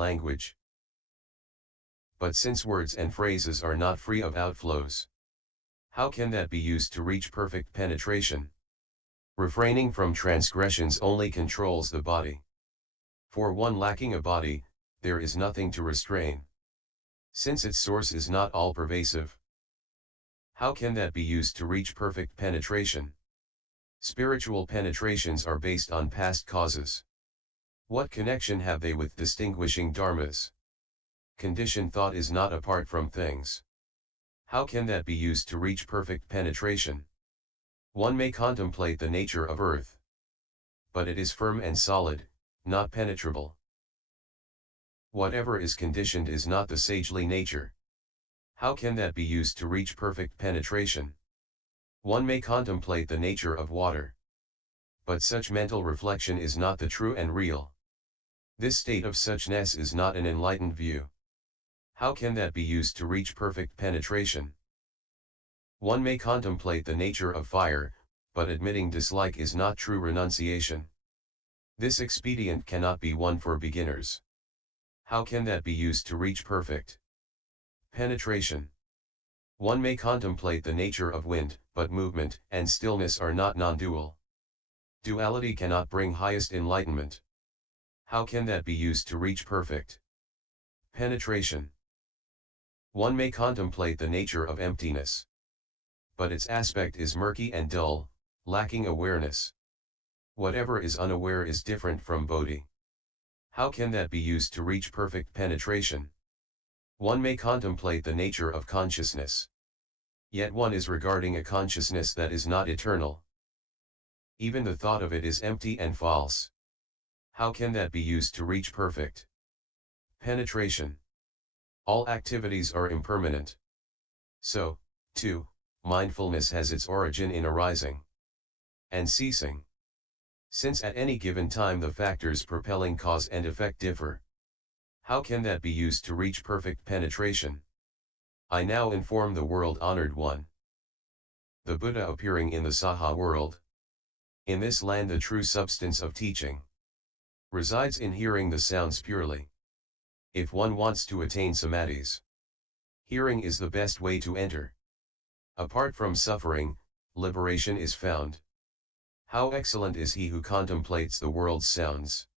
language. But since words and phrases are not free of outflows, how can that be used to reach perfect penetration? Refraining from transgressions only controls the body. For one lacking a body, there is nothing to restrain, since its source is not all-pervasive. How can that be used to reach perfect penetration? Spiritual penetrations are based on past causes. What connection have they with distinguishing dharmas? Conditioned thought is not apart from things. How can that be used to reach perfect penetration? One may contemplate the nature of earth, but it is firm and solid, not penetrable. Whatever is conditioned is not the sagely nature. How can that be used to reach perfect penetration? One may contemplate the nature of water, but such mental reflection is not the true and real. This state of suchness is not an enlightened view. How can that be used to reach perfect penetration? One may contemplate the nature of fire, but admitting dislike is not true renunciation. This expedient cannot be one for beginners. How can that be used to reach perfect penetration? One may contemplate the nature of wind, but movement and stillness are not non-dual. Duality cannot bring highest enlightenment. How can that be used to reach perfect penetration? One may contemplate the nature of emptiness, but its aspect is murky and dull, lacking awareness. Whatever is unaware is different from bodhi. How can that be used to reach perfect penetration? One may contemplate the nature of consciousness, yet one is regarding a consciousness that is not eternal. Even the thought of it is empty and false. How can that be used to reach perfect penetration? All activities are impermanent. So, too, mindfulness has its origin in arising and ceasing. Since at any given time the factors propelling cause and effect differ, how can that be used to reach perfect penetration? I now inform the world-honored one. The Buddha appearing in the Saha world. In this land the true substance of teaching resides in hearing the sounds purely. If one wants to attain samadhis, hearing is the best way to enter. Apart from suffering, liberation is found. How excellent is he who contemplates the world's sounds,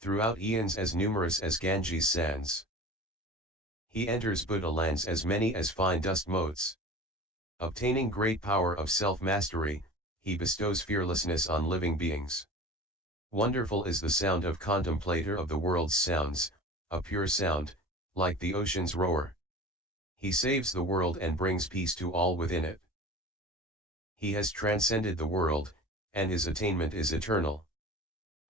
throughout eons as numerous as Ganges sands. He enters Buddha lands as many as fine dust motes. Obtaining great power of self-mastery, he bestows fearlessness on living beings. Wonderful is the sound of contemplator of the world's sounds, a pure sound, like the ocean's roar. He saves the world and brings peace to all within it. He has transcended the world, and his attainment is eternal.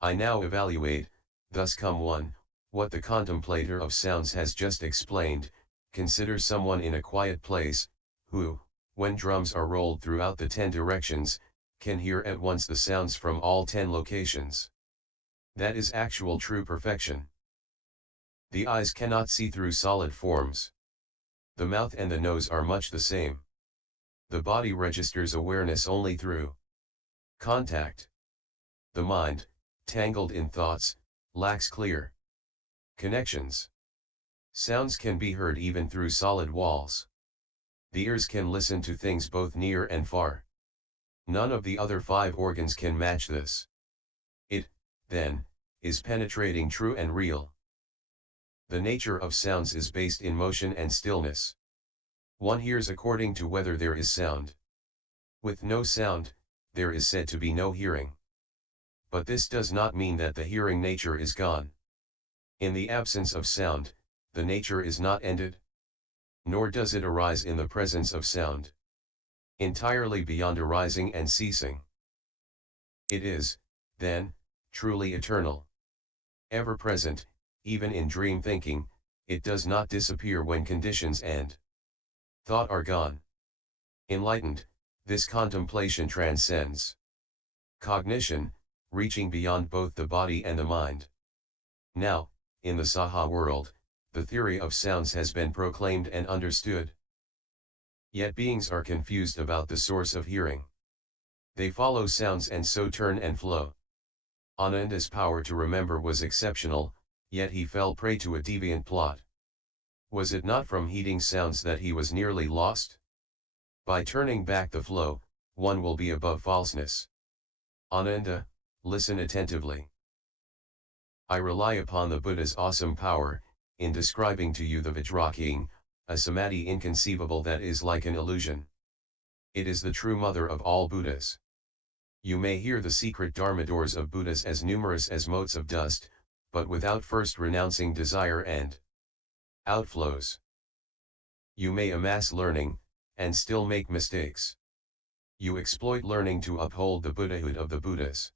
I now evaluate, thus come one, what the contemplator of sounds has just explained. Consider someone in a quiet place, who, when drums are rolled throughout the 10 directions, can hear at once the sounds from all 10 locations. That is actual true perfection. The eyes cannot see through solid forms. The mouth and the nose are much the same. The body registers awareness only through contact. The mind, tangled in thoughts, lacks clear connections. Sounds can be heard even through solid walls. The ears can listen to things both near and far. None of the other 5 organs can match this. It, then, is penetrating true and real. The nature of sounds is based in motion and stillness. One hears according to whether there is sound. With no sound, there is said to be no hearing. But this does not mean that the hearing nature is gone. In the absence of sound, the nature is not ended. Nor does it arise in the presence of sound. Entirely beyond arising and ceasing. It is, then, truly eternal. Ever present, even in dream thinking, it does not disappear when conditions and thought are gone. Enlightened, this contemplation transcends cognition, reaching beyond both the body and the mind. Now, in the Saha world, the theory of sounds has been proclaimed and understood. Yet beings are confused about the source of hearing. They follow sounds and so turn and flow. Ananda's power to remember was exceptional, yet he fell prey to a deviant plot. Was it not from heeding sounds that he was nearly lost? By turning back the flow, one will be above falseness. Ananda, listen attentively. I rely upon the Buddha's awesome power, in describing to you the Vajrakayana, a samadhi inconceivable that is like an illusion. It is the true mother of all Buddhas. You may hear the secret dharma doors of Buddhas as numerous as motes of dust, but without first renouncing desire and outflows. You may amass learning, and still make mistakes. You exploit learning to uphold the Buddhahood of the Buddhas.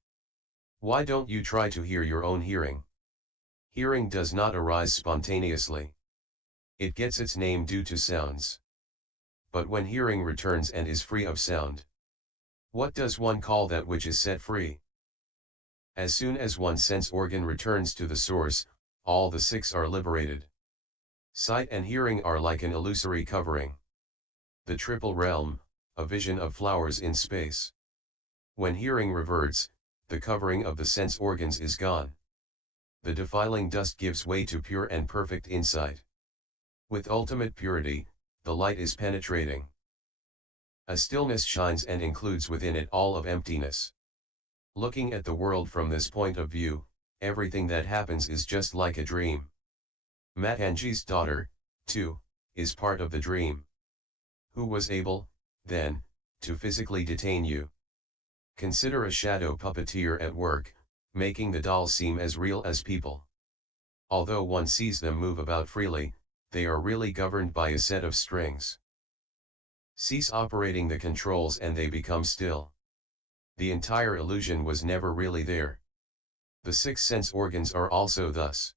Why don't you try to hear your own hearing? Hearing does not arise spontaneously. It gets its name due to sounds. But when hearing returns and is free of sound, what does one call that which is set free? As soon as one sense organ returns to the source, all the six are liberated. Sight and hearing are like an illusory covering. The triple realm, a vision of flowers in space. When hearing reverts, the covering of the sense organs is gone. The defiling dust gives way to pure and perfect insight. With ultimate purity, the light is penetrating. A stillness shines and includes within it all of emptiness. Looking at the world from this point of view, everything that happens is just like a dream. Matanji's daughter, too, is part of the dream. Who was able, then, to physically detain you? Consider a shadow puppeteer at work, making the dolls seem as real as people. Although one sees them move about freely, they are really governed by a set of strings. Cease operating the controls and they become still. The entire illusion was never really there. The six sense organs are also thus.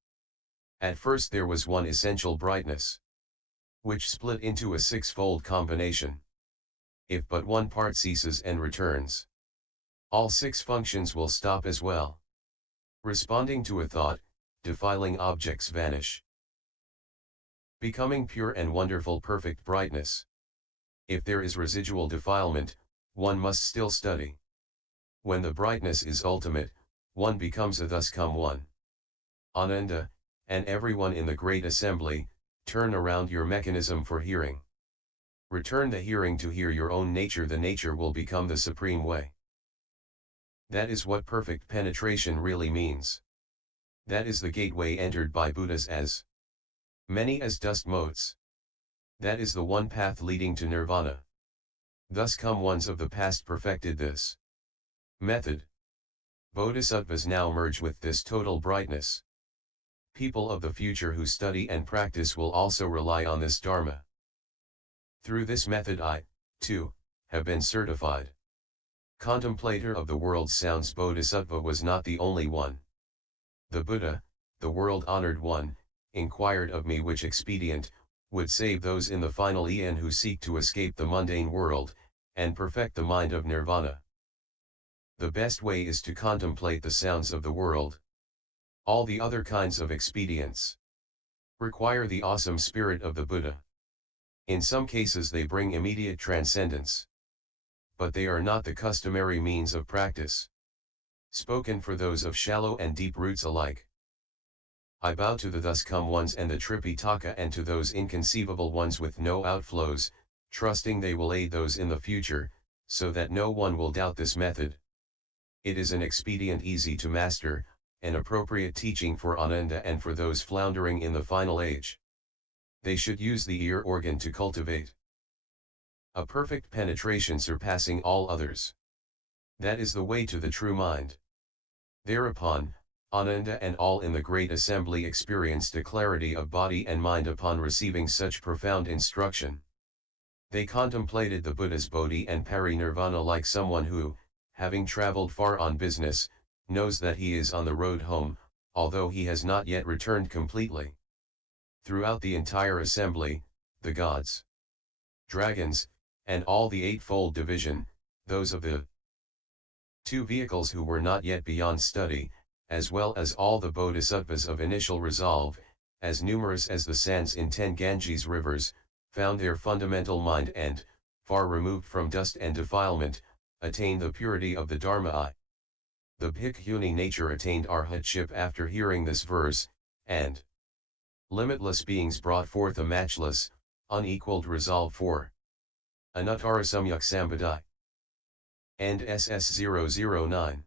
At first there was one essential brightness, which split into a six-fold combination. If but one part ceases and returns, all six functions will stop as well. Responding to a thought, defiling objects vanish, becoming pure and wonderful perfect brightness. If there is residual defilement, one must still study. When the brightness is ultimate, one becomes a thus come one. Ananda, and everyone in the great assembly, turn around your mechanism for hearing. Return the hearing to hear your own nature. The nature will become the supreme way. That is what perfect penetration really means. That is the gateway entered by Buddhas as many as dust motes. That is the one path leading to Nirvana. Thus come ones of the past perfected this method. Bodhisattvas now merge with this total brightness. People of the future who study and practice will also rely on this Dharma. Through this method I, too, have been certified. Contemplator of the world's sounds. Bodhisattva was not the only one. The Buddha, the world-honored one, inquired of me which expedient would save those in the final eon who seek to escape the mundane world, and perfect the mind of Nirvana. The best way is to contemplate the sounds of the world. All the other kinds of expedients require the awesome spirit of the Buddha. In some cases they bring immediate transcendence. But they are not the customary means of practice, spoken for those of shallow and deep roots alike. I bow to the thus come ones and the Tripitaka and to those inconceivable ones with no outflows, trusting they will aid those in the future, so that no one will doubt this method. It is an expedient easy to master, an appropriate teaching for Ananda and for those floundering in the final age. They should use the ear organ to cultivate a perfect penetration surpassing all others. That is the way to the true mind. Thereupon, Ananda and all in the great assembly experienced a clarity of body and mind upon receiving such profound instruction. They contemplated the Buddha's Bodhi and Parinirvana like someone who, having traveled far on business, knows that he is on the road home, although he has not yet returned completely. Throughout the entire assembly, the gods, dragons, and all the eightfold division, those of the two vehicles who were not yet beyond study, as well as all the bodhisattvas of initial resolve, as numerous as the sands in 10 Ganges rivers, found their fundamental mind and, far removed from dust and defilement, attained the purity of the Dharma. The Bhikkhuni nature attained arhatship after hearing this verse, and limitless beings brought forth a matchless, unequaled resolve for Anuttara Samyak Sambadhi. And SS009.